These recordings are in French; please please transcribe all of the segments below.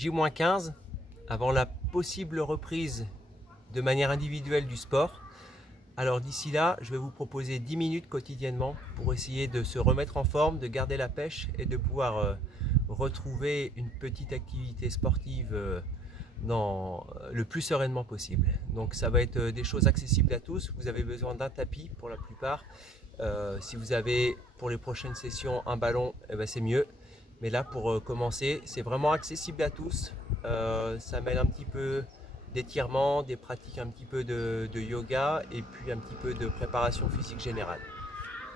J-15 avant la possible reprise de manière individuelle du sport. Alors d'ici là, je vais vous proposer 10 minutes quotidiennement pour essayer de se remettre en forme, de garder la pêche et de pouvoir retrouver une petite activité sportive le plus sereinement possible. Donc ça va être des choses accessibles à tous. Vous avez besoin d'un tapis pour la plupart. Si vous avez pour les prochaines sessions un ballon, eh ben c'est mieux. Mais là pour commencer, c'est vraiment accessible à tous. Ça mêle un petit peu d'étirement, des pratiques un petit peu de yoga et puis un petit peu de préparation physique générale.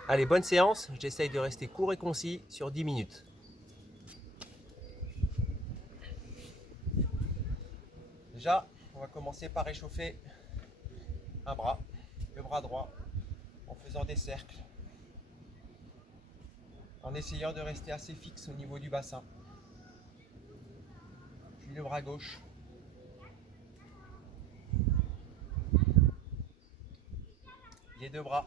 Allez, bonne séance. J'essaye de rester court et concis sur 10 minutes. Déjà, on va commencer par réchauffer un bras, le bras droit, en faisant des cercles, en essayant de rester assez fixe au niveau du bassin. Puis le bras gauche. Les deux bras.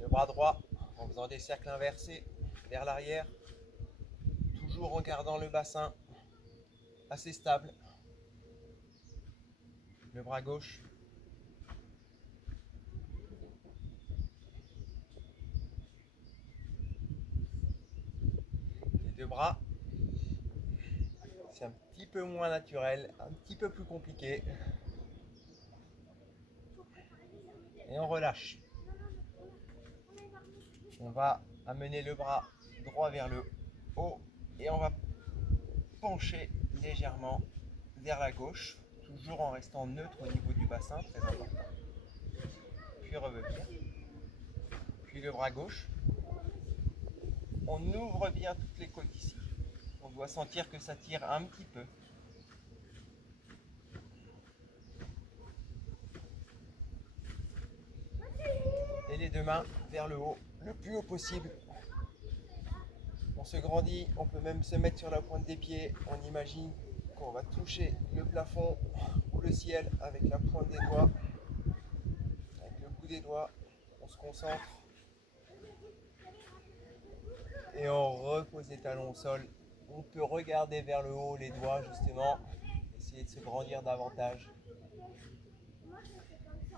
Le bras droit en faisant des cercles inversés vers l'arrière, toujours en gardant le bassin assez stable. Le bras gauche. Les deux bras. C'est un petit peu moins naturel, un petit peu plus compliqué. Et on relâche. On va amener le bras droit vers le haut et on va pencher légèrement vers la gauche, toujours en restant neutre au niveau du bassin, très important. Puis revenir. Puis le bras gauche. On ouvre bien toutes les côtes ici. On doit sentir que ça tire un petit peu. Et les deux mains vers le haut, le plus haut possible. On se grandit, on peut même se mettre sur la pointe des pieds. On imagine qu'on va toucher le plafond ou le ciel avec la pointe des doigts, avec le bout des doigts. On se concentre et on repose les talons au sol. On peut regarder vers le haut les doigts justement, essayer de se grandir davantage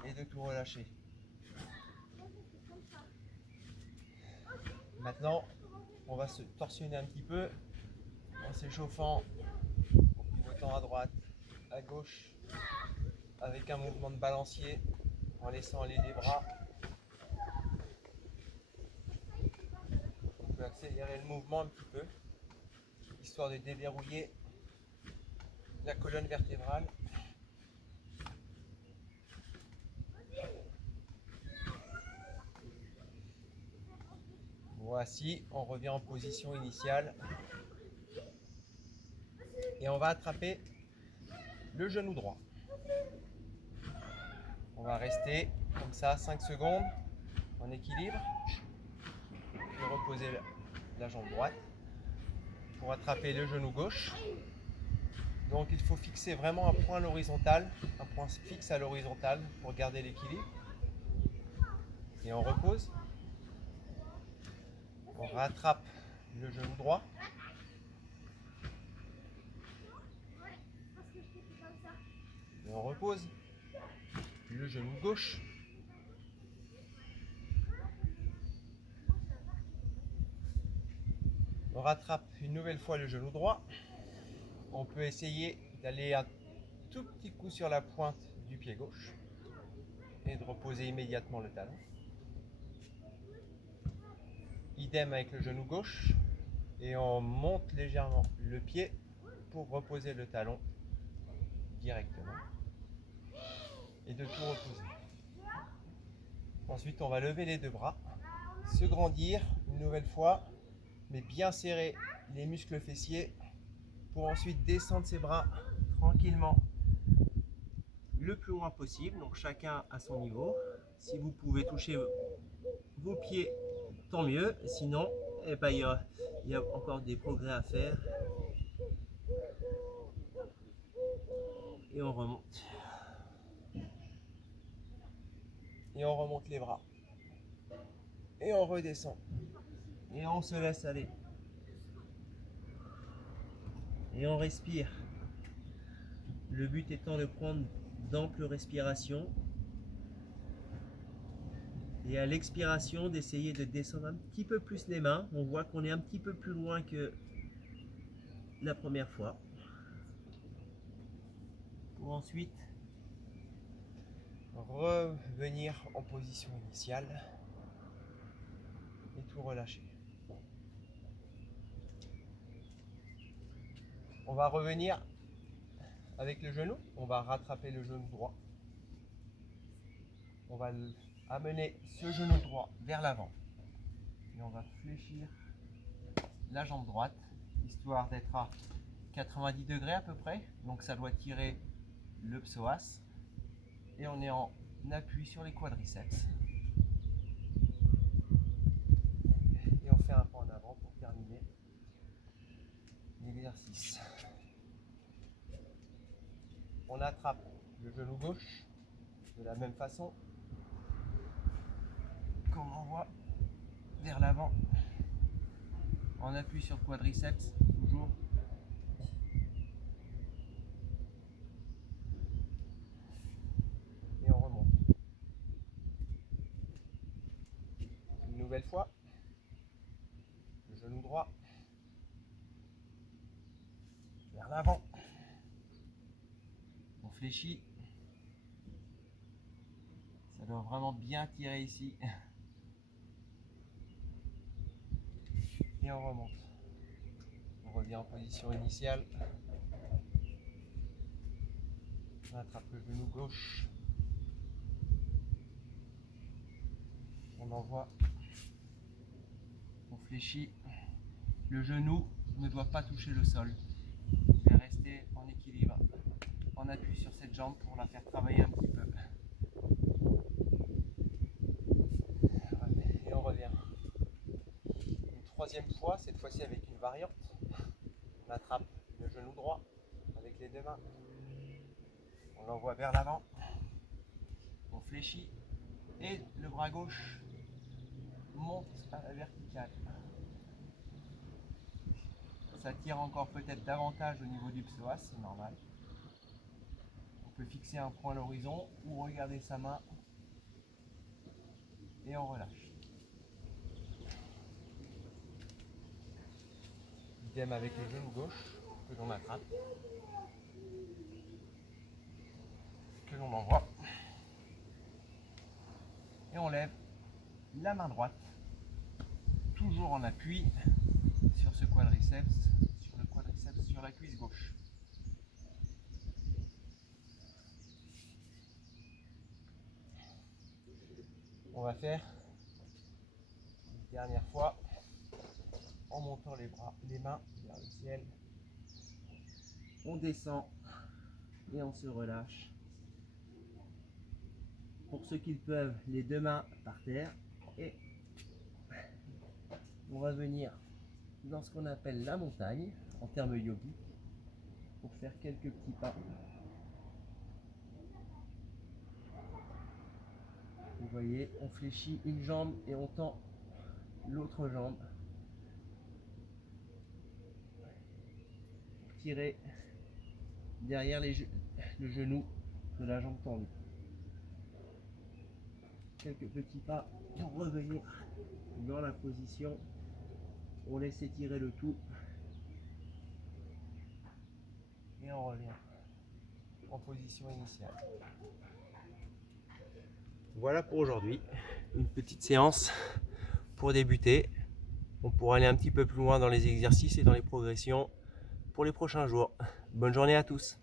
et de tout relâcher. Maintenant, on va se torsionner un petit peu en s'échauffant, en pivotant à droite, à gauche, avec un mouvement de balancier, en laissant aller les bras. On peut accélérer le mouvement un petit peu, histoire de déverrouiller la colonne vertébrale. Voici, on revient en position initiale et on va attraper le genou droit. On va rester comme ça 5 secondes en équilibre, puis reposer la jambe droite pour attraper le genou gauche. Donc il faut fixer vraiment un point à l'horizontale, un point fixe à l'horizontale pour garder l'équilibre. Et on repose. On rattrape le genou droit. Et on repose le genou gauche. On rattrape une nouvelle fois le genou droit. On peut essayer d'aller un tout petit coup sur la pointe du pied gauche et de reposer immédiatement le talon. Idem avec le genou gauche et on monte légèrement le pied pour reposer le talon directement et de tout reposer. Ensuite, on va lever les deux bras, se grandir une nouvelle fois, mais bien serrer les muscles fessiers pour ensuite descendre ses bras tranquillement le plus loin possible, donc chacun à son niveau. Si vous pouvez toucher vos pieds, tant mieux, sinon eh ben, il y a encore des progrès à faire. Et on remonte. Et on remonte les bras. Et on redescend. Et on se laisse aller. Et on respire. Le but étant de prendre d'amples respirations. Et à l'expiration, d'essayer de descendre un petit peu plus les mains. On voit qu'on est un petit peu plus loin que la première fois. Pour ensuite revenir en position initiale et tout relâcher. On va revenir avec le genou, on va rattraper le genou droit. On va amener ce genou droit vers l'avant et on va fléchir la jambe droite, histoire d'être à 90 degrés à peu près. Donc ça doit tirer le psoas et on est en appui sur les quadriceps. Et on fait un pas en avant pour terminer l'exercice. On attrape le genou gauche de la même façon qu'on envoie vers l'avant. On appuie sur le quadriceps toujours. Et on remonte. Une nouvelle fois. Le genou droit vers l'avant. On fléchit. Ça doit vraiment bien tirer ici. Et on remonte. On revient en position initiale. On attrape le genou gauche. On envoie. On fléchit. Le genou ne doit pas toucher le sol. Il va rester en équilibre. On appuie sur cette jambe pour la faire travailler un petit peu. Et on revient. Une troisième fois, cette fois-ci avec une variante. On attrape le genou droit avec les deux mains. On l'envoie vers l'avant. On fléchit. Et le bras gauche monte à la verticale. Ça tire encore peut-être davantage au niveau du psoas, c'est normal. On peut fixer un point à l'horizon ou regarder sa main et on relâche. Idem avec le genou gauche que l'on attrape, que l'on envoie et on lève la main droite, toujours en appui sur ce quadriceps, sur la cuisse gauche. On va faire une dernière fois en montant les mains vers le ciel. On descend et on se relâche. Pour ceux qui le peuvent, les deux mains par terre et on va venir dans ce qu'on appelle la montagne en termes yogiques pour faire quelques petits pas. Vous voyez, on fléchit une jambe et on tend l'autre jambe pour tirer derrière le genou de la jambe tendue. Quelques petits pas pour revenir dans la position. On laisse étirer le tout et on revient en position initiale. Voilà pour aujourd'hui, une petite séance pour débuter. On pourra aller un petit peu plus loin dans les exercices et dans les progressions pour les prochains jours. Bonne journée à tous.